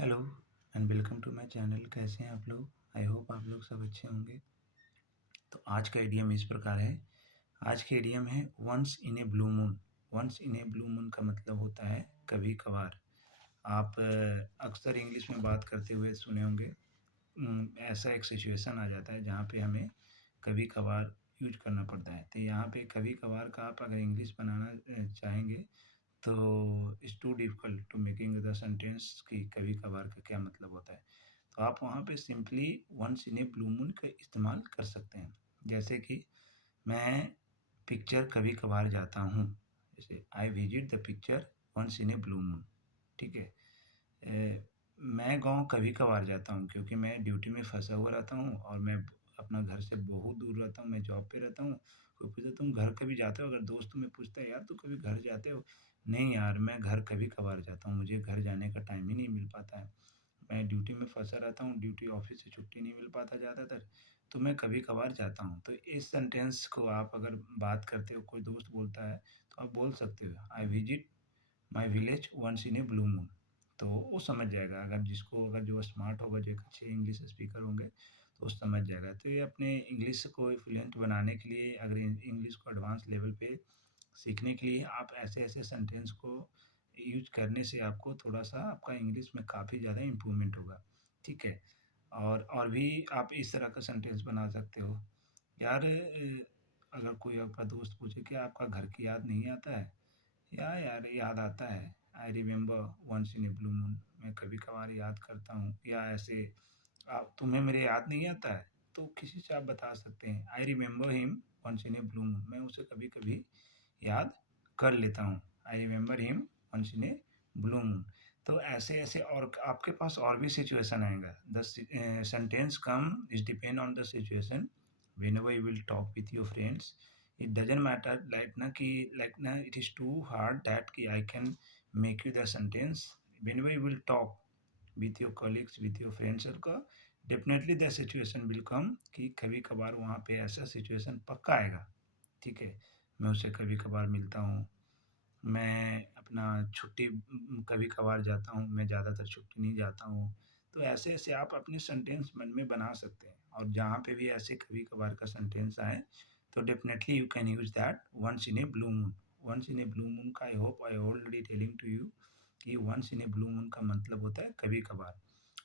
Hello and welcome to my channel. कैसे हैं आप लोग? आई होप आप लोग सब अच्छे होंगे। तो आज का इडियम इस प्रकार है। आज के इडियम है once in a blue moon. Once in a blue moon का मतलब होता है कभी कभार। आप अक्सर इंग्लिश में बात करते हुए सुने होंगे। ऐसा एक सिचुएशन आ जाता है जहाँ पे हमें कभी कभार यूज करना पड़ता है। तो यहाँ पे कभी कभार का आप अगर इंग्लिश बनाना चाहेंगे तो it's too difficult to making the sentence कि कभी कभार का क्या मतलब होता है। तो आप वहाँ पे simply once in a blue moon का इस्तेमाल कर सकते हैं। जैसे कि मैं पिक्चर कभी कभार जाता हूँ। जैसे I visit the picture once in a blue moon. ठीक है। मैं गाँव कभी कभार जाता हूँ क्योंकि मैं ड्यूटी में फंसा हुआ रहता हूँ और मैं अपना घर से बहुत दूर रहता हूँ। मैं जॉब पे रहता हूँ। कोई पूछे तुम घर कभी जाते हो? अगर दोस्त तुम्हें पूछता है यार तू कभी घर जाते हो? नहीं यार, मैं घर कभी कभार जाता हूँ। मुझे घर जाने का टाइम ही नहीं मिल पाता है। मैं ड्यूटी में फँसा रहता हूँ, ड्यूटी ऑफ़िस से छुट्टी नहीं मिल पाता ज़्यादातर, तो मैं कभी-कभार जाता हूँ। तो इस सेंटेंस को आप अगर बात करते हो, कोई दोस्त बोलता है, तो आप बोल सकते हो, I visit my village ones in a blue moon. तो वो समझ जाएगा। अगर जो स्मार्ट होगा, जो एक अच्छे इंग्लिश स्पीकर होंगे, तो वो समझ जाएगा। तो ये अपने इंग्लिश को फ्लुएंट बनाने के लिए, अगर इंग्लिश को एडवांस लेवल पे सीखने के लिए आप ऐसे-ऐसे सेंटेंस को यूज़ करने से आपको थोड़ा-सा आपका इंग्लिश में काफ़ी ज़्यादा इम्प्रूवमेंट होगा, ठीक है? और भी आप इस तरह का सेंटेंस बना सकते हो। यार अगर कोई आपका दोस्त पूछे कि आपका घर की याद नहीं आता है? या यार याद आता है। I remember ones in a blue moon. मैं कभी-कभार याद करता हूँ। या ऐसे तुम्हें मेरे याद नहीं आता है? तो किसी से आप बता सकते हैं, I remember him once in a blue moon. मैं उसे कभी-कभी याद कर लेता हूँ। I remember him once in a blue moon. तो ऐसे-ऐसे और आपके पास और भी सिचुएशन आएगा। Sentence come is depend on the situation whenever you will talk with your friends. It doesn't matter like ना it is too hard that कि I can make you the sentence. Whenever you will talk with your colleagues, with your friend circle, definitely the situation will come कि कभी-कभार वहाँ पे ऐसा situation पक्का आएगा। ठीक है? मैं उससे कभी-कभार मिलता हूँ। मैं अपना छुट्टी कभी-कभार जाता हूँ, मैं ज़्यादातर छुट्टी नहीं जाता हूँ। तो ऐसे-ऐसे आप अपने सेंटेंस मन में बना सकते हैं और जहाँ पे भी ऐसे कभी-कभार का सेंटेंस आए, तो definitely you can use that once in a blue moon. Once in a blue moon का I hope I already telling to you कि once in a blue moon का मतलब होता है कभी-कभार।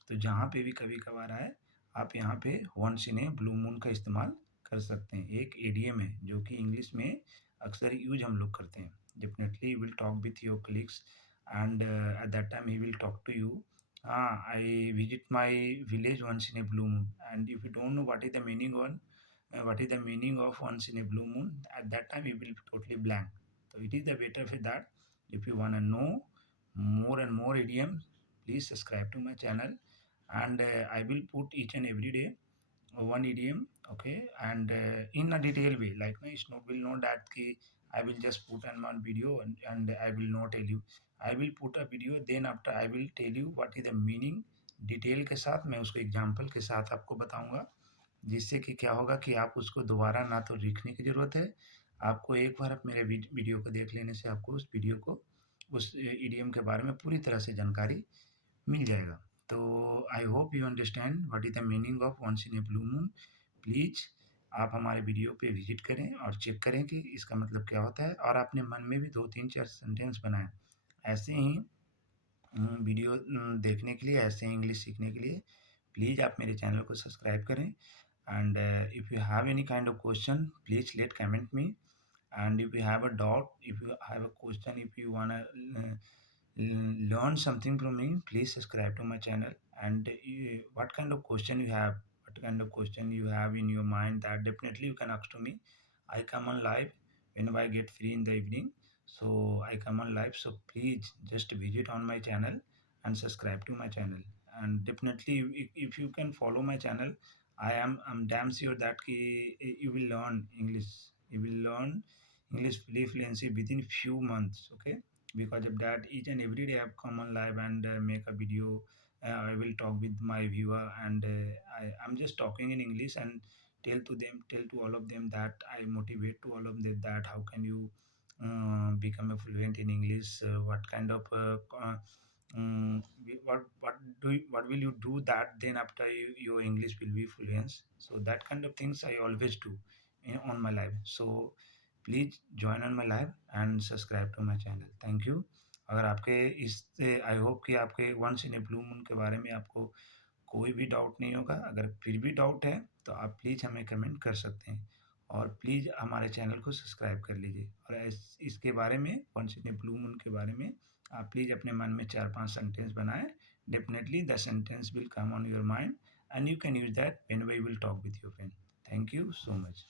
तो जहाँ पे भी कभी-कभार आए, आप यहाँ पे ones in a blue moon का इस्तेमाल कर सकते हैं। एक इडियम है जो कि इंग्लिश में अक्सर यूज़ हम लोग करते हैं। Definitely he will talk with your colleagues and at that time he will talk to you. I visit my village once in a blue moon. And if you don't know what is the meaning of once in a blue moon, at that time you will be totally blank. So it is the better for that. If you want to know more and more idioms, please subscribe to my channel, and I will put each and every day one idiom, okay, and in a detailed way. Like no, it's not will not that ki I will just put on one video and I will not tell you. I will put a video, then after I will tell you what is the meaning detail के साथ। मैं उसको example के साथ आपको बताऊंगा, जिससे कि क्या होगा कि आप उसको दोबारा ना तो लिखने की ज़रूरत है। आपको एक बार आप मेरे वीडियो को देख लेने से आपको उस वीडियो को, उस इडियम के बारे में पूरी तरह से जानकारी मिल जाएगा। तो I hope you understand what is the meaning of once in a blue moon. Please आप हमारे वीडियो पे विज़िट करें और चेक करें कि इसका मतलब क्या होता है, और अपने मन में भी 2, 3, 4 सेंटेंस बनाएँ। ऐसे ही वीडियो देखने के लिए, ऐसे ही इंग्लिश सीखने के लिए प्लीज़ आप मेरे चैनल को सब्सक्राइब करें। And if you have any kind of question please let comment me. And if you have a doubt, if you have a question, if you want to learn something from me, please subscribe to my channel. And what kind of question you have, what kind of question you have in your mind, that definitely you can ask to me. I come on live whenever I get free in the evening, so I come on live. So please just visit on my channel and subscribe to my channel. And definitely if you can follow my channel, I'm damn sure that you will learn English. You will learn English fluency within few months. Okay, because of that each and every day I've come on live and make a video. I will talk with my viewer, and I'm just talking in English and tell to all of them that I motivate to all of them that how can you become a fluent in English, what kind of what what will you do that then after your English will be fluent. So that kind of things I always do on my live. So please join on my live and subscribe to my channel. Thank you. अगर आपके इस I hope कि आपके once in a blue moon के बारे में आपको कोई भी डाउट नहीं होगा। अगर फिर भी डाउट है तो आप प्लीज़ हमें कमेंट कर सकते हैं और प्लीज़ हमारे चैनल को सब्सक्राइब कर लीजिए। और इसके बारे में once in a blue moon के बारे में आप प्लीज़ अपने मन में 4-5 सेंटेंस बनाएं। Definitely the sentence will come on your mind and you can use that whenever you will talk with your friend. Thank you so much.